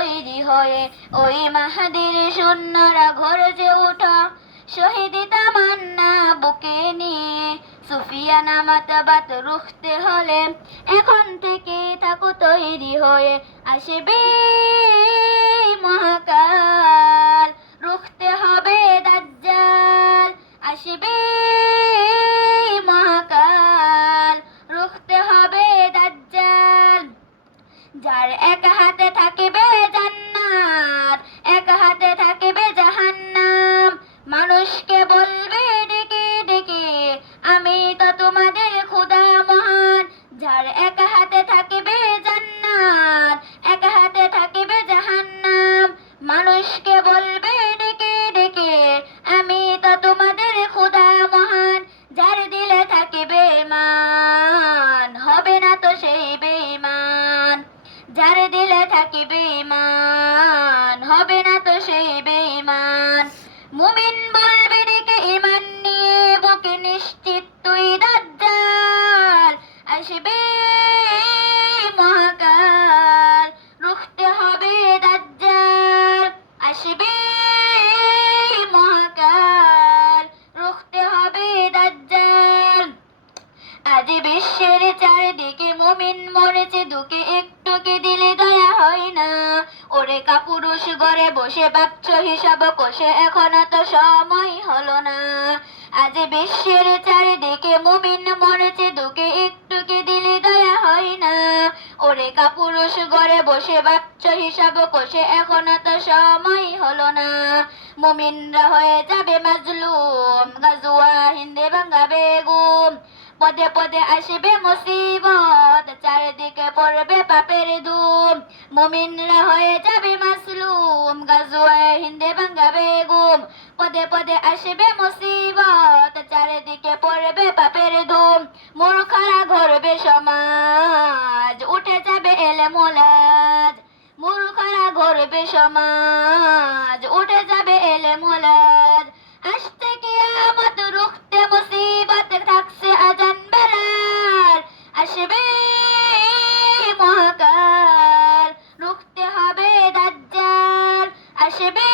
তৈরি হয়ে ওই মাহাদির সৈন্যরা গর্জে ওঠা শহীদ তামান্না বুকে নিয়ে সুফিয়ান মাতাবাত রুখতে হলে এখন থেকে থাকো তৈরি হয়ে আসবে মহাকাল রুখতে হবে দাজ্জাল আসবে মহাকাল রুখতে হবে দাজ্জাল যার এক হাতে থাকিবে জান্নাত এক হাতে থাকিবে জাহান্নাম মানুষকে বলবে ডেকে ডেকে আমি তো তোমাদের খোদা মহান যার এক হাতে থাকিবে জান্নাত এক হাতে থাকিবে জাহান্নাম মানুষকে বলবে ডেকে ডেকে আমি তো তোমাদের খোদা মহান যার দিলে থাকিবে ঈমান হবে না তো সেই বেঈমান যার দিলে থাকিবে ঈমান হবে না তো সেই বেঈমান মুমিন বলবে ডেকে ঈমান নিয়ে বুকে নিশ্চিত তুই দাজ্জাল আসবে মহাকাল রুখতে হবে দাজ্জাল আসবে মহাকাল রুখতে হবে দাজ্জাল আজ বিশ্বের চারদিকে মুমিন মরেছে দুকে একটু কি দিলে দয়া হয় না ওরে কাপুরুষ ঘরে বসে ভাবছ হিসাব কষে এখনো তো সময় হলো না আজ বিশ্বের চারদিকে মুমিন মরেছে দুকে একটু কি দিলে দয়া হয় না ওরে কাপুরুষ ঘরে বসে ভাবছ হিসাব কষে এখনো তো সময় হলো না মুমিনরা হয়ে যাবে মাজলুম গাজওয়া হিন্দে ভাঙ্গা বেগুম পদে পদে আসবে মুসিবত চারিদিকে পড়বে পাপের ধুম মুমিনরা হয়ে যাবে মাসলুম গাজওয়ায়ে হিন্দে ভাঙ্গা বেগুম পদে পদে আসবে মুসিবত চারিদিকে পড়বে পাপের ধুম মূর্খরা গড়বে সমাজ উঠে যাবে এলেমুলাজ মূর্খরা গড়বে সমাজ উঠে যাবে এলেমুলাজ আসতে কিয়ামত রুখতে মুসিবত থাকছে আজান বেলাল আসবে মহাকাল রুখতে হবে দাজ্জাল আসবে